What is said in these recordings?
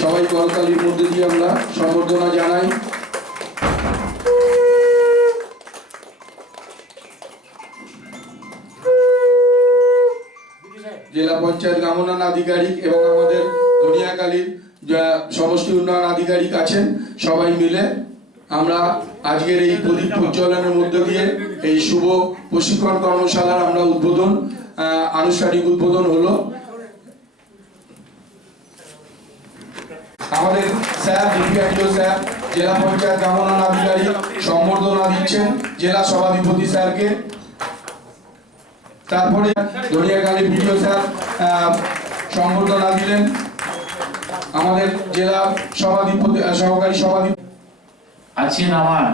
সবাই করতালির মধ্যে দিয়ে আমরা সম্বর্ধনা জানাই। জেলা পঞ্চায়েত গ্রামোন্নয়ন আধিকারিক এবং আমাদের দুনিয়াকালীর সমষ্টি উন্নয়ন আধিকারিক আছেন। সবাই মিলে আমরা আজকের এই প্রদীপ প্রজ্বলনের মধ্য দিয়ে এই শুভ প্রশিক্ষণ কর্মশালার আমরা উদ্বোধন আনুষ্ঠানিক উদ্বোধন হলো। আমাদের স্যার ডিপিআইও স্যার, জেলা পঞ্চায়েত গ্রামোন্নয়ন আধিকারিক সম্বর্ধনা দিচ্ছেন জেলা সভাধিপতি স্যারকে। তারপরে দরিয়াকালী ভিডিও স্যার সম্বর্ধনা দিলেন। আমাদের জেলা সভাধিপতি সহকারী সভাধিপতি। আছেন আমার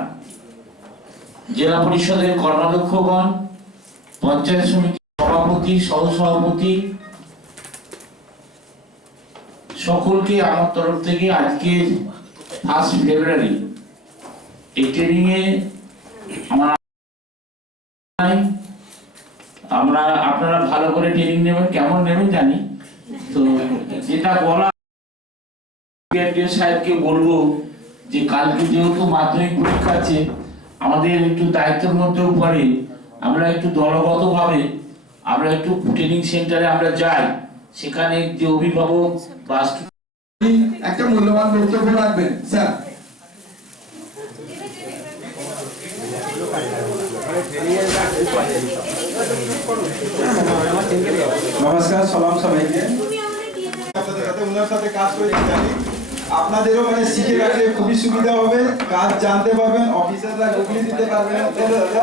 জেলা পরিষদের কর্মাধ্যক্ষগণ, পঞ্চায়েত সমিতি সভাপতি, সহসভাপতি সকলকে আমার তরফ থেকে আজকে ফার্স্ট ফেব্রুয়ারি। এই ট্রেনিং এ আমার আপনারা ভালো করে ট্রেনিং নেবেন, কেমন নেবেন জানি। তো যেটা বলা সাহেবকে বলব যে কালকে যেহেতু মাধ্যমিক পরীক্ষা আছে, আমাদের একটু দায়িত্বের মধ্যেও পড়ে। আমরা একটু দলগতভাবে, আমরা একটু ট্রেনিং সেন্টারে আমরা যাই। সেখানে যে অভিভাবক বা একটা মূল্যবান বক্তব্য রাখবেন স্যার। নমস্কার সালাম সবাইকে। আপনাদের সাথে ওনার সাথে কাজ করে জানি আপনাদেরও মানে শিখে রাখলে খুবই সুবিধা হবে। কাজ জানতে পারবেন অফিসাররা গুগলি দিতে পারবেন। দাদা?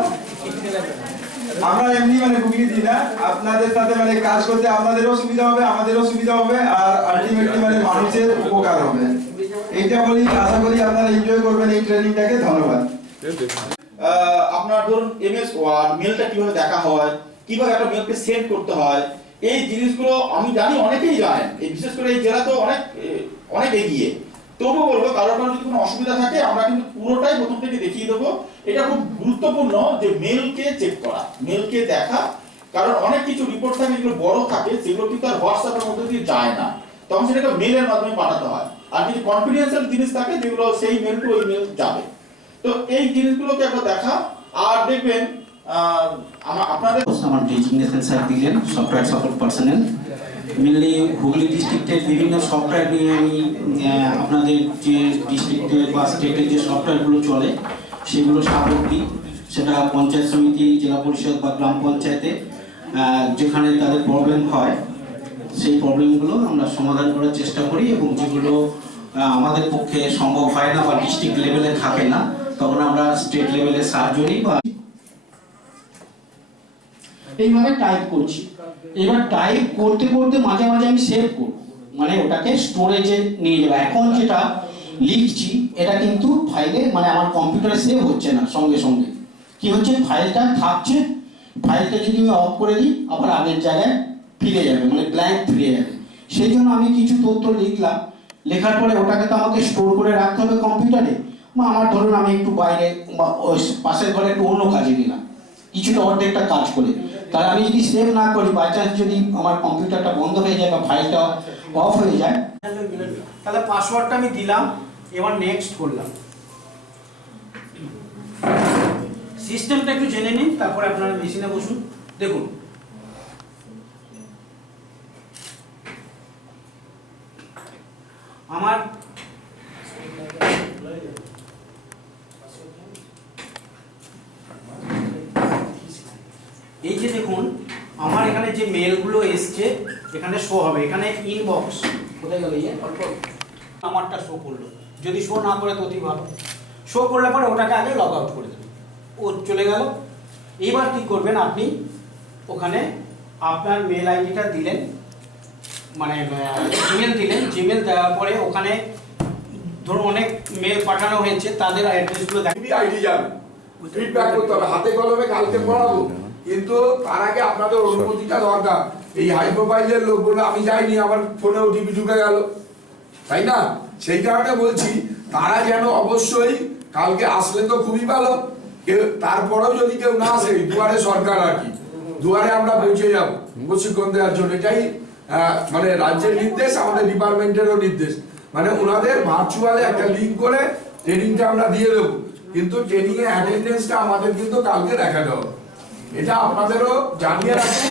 আমরা এমনি মানে গুগলি দিই না। আপনাদের সাথে মানে কাজ করতে আপনাদেরও সুবিধা হবে, আমাদেরও সুবিধা হবে, আর আলটিমেটলি মানে মানুষের উপকার হবে। এইটা বলি, আশা করি আপনারা এনজয় করবেন এই ট্রেনিংটাকে ধন্যবাদ। আপনার ধরুন এমএস ওয়ার্ড মেলটা কীভাবে দেখা হয়, কীভাবে একটা মেলকে সেন্ড করতে হয়, এই জিনিসগুলো আমি জানি অনেকেই জানেন। এই বিশেষ করে এই জেলা তো অনেক অনেক এগিয়ে। তবুও বলব কারোর কারোর যদি কোনো অসুবিধা থাকে আমরা কিন্তু পুরোটাই প্রথম থেকে দেখিয়ে দেবো। এটা খুব গুরুত্বপূর্ণ যে মেলকে চেক করা মেলকে দেখা কারণ অনেক কিছু রিপোর্ট থাকে যেগুলো বড় থাকে সেগুলো কিন্তু আর হোয়াটসঅ্যাপের মধ্যে দিয়ে যায় না। তখন সেটাকে মেলের মাধ্যমে পাঠাতে হয়। আর কিছু কনফিডেন্সিয়াল জিনিস থাকে যেগুলো সেই মেল টু ওই মেল যাবে। তো এই জিনিসগুলোকে একবার দেখা আর দেখবেন আহ, আপনাদের আমার ডেজিগনেশন স্যার দিলেন software support personnel mainly Hooghly ডিস্ট্রিক্টের বিভিন্ন সফটওয়্যার নিয়ে আমি আপনাদের যে ডিস্ট্রিক্টের বা স্টেটের যে সফটওয়্যারগুলো চলে, সেগুলো সাপোর্ট দিই। সেটা পঞ্চায়েত সমিতি, জেলা পরিষদ বা গ্রাম পঞ্চায়েতে যেখানে তাদের প্রবলেম হয়, সেই প্রবলেমগুলো আমরা সমাধান করার চেষ্টা করি এবং যেগুলো আমাদের পক্ষে সম্ভব হয় না বা ডিস্ট্রিক্ট লেভেলে থাকে না, তখন আমরা স্টেট লেভেলে সাহায্য নিই বা এইভাবে টাইপ করছি। এবার টাইপ করতে করতে মাঝে মাঝে আমি সেভ করব মানে ওটাকে স্টোরেজে নিয়ে যাব। এখন যেটা লিখছি, এটা কিন্তু ফাইলে মানে আমার কম্পিউটারে সেভ হচ্ছে না, সঙ্গে সঙ্গে। কি হচ্ছে? ফাইলটা থাকছে। ফাইলটা যদি আমি অফ করে দিই, আবার আগের জায়গায় ফিরে যাবে মানে ব্ল্যাঙ্ক ফিরে যাবে। সেই জন্য আমি কিছু তথ্য লিখলাম। লেখার পরে ওটাকে তো আমাকে স্টোর করে রাখতে হবে কম্পিউটারে বা আমার ধরুন আমি একটু বাইরে বা পাশের ঘরে একটু অন্য কাজে গেলাম। কিছুটা অর্ধেকটা কাজ করে। তাহলে আমি যদি সেভ না করি বাই চান্স যদি আমার কম্পিউটারটা বন্ধ হয়ে যায় বা ফাইলটা অফ হয়ে যায়। তাহলে পাসওয়ার্ডটা আমি দিলাম, এবার নেক্সট করলাম। সিস্টেমটা একটু জেনে নিন, তারপরে আপনারা মেশিনে বসুন। দেখুন। আমার এই যে দেখুন আমার এখানে যে মেলগুলো এসছে, এখানে শো হবে। এখানে ইনবক্স কোথায় গেল ইয়ে? অল্প। আমারটা শো করল। যদি শো না করে, তো অতি ভালো। শো করলে পরে ওটাকে আগে লগ আউট করে দেবেন ও চলে গেল। এইবার কি করবেন আপনি? ওখানে আপনার মেল আইডিটা দিলেন। মানে জিমেল দিলেন। জিমেল দেওয়ার পরে ওখানে ধরুন অনেক মেল পাঠানো হয়েছে, তাদের অ্যাড্রেসগুলো দেখ আইডি যাবে ফিডব্যাক করতে হবে। হাতে কলমে কালকে পড়াবো। কিন্তু তার আগে আপনাদের অনুমতিটা দরকার। এই হাই প্রোফাইলের লোকগুলো, আমি যাইনি, আমার ফোনে ওটিপি ঢুকে গেল। তাই না? সেই কারণে বলছি, তারা যেন অবশ্যই কালকে আসলে তো খুবই ভালো। তারপরেও যদি কেউ না আসে দুয়ারে সরকার আর কি। দুয়ারে আমরা পৌঁছে যাব প্রশিক্ষণ দেওয়ার জন্য। এটাই মানে রাজ্যের নির্দেশ, আমাদের ডিপার্টমেন্টেরও নির্দেশ। মানে ওনাদের ভার্চুয়ালে একটা লিঙ্ক করে ট্রেনিংটা আমরা দিয়ে দেবো। কিন্তু ট্রেনিং এর অ্যাটেন্ডেন্সটা আমাদের কিন্তু কালকে দেখাতে হবে। এটা আপনাদেরও জানিয়ে রাখুন।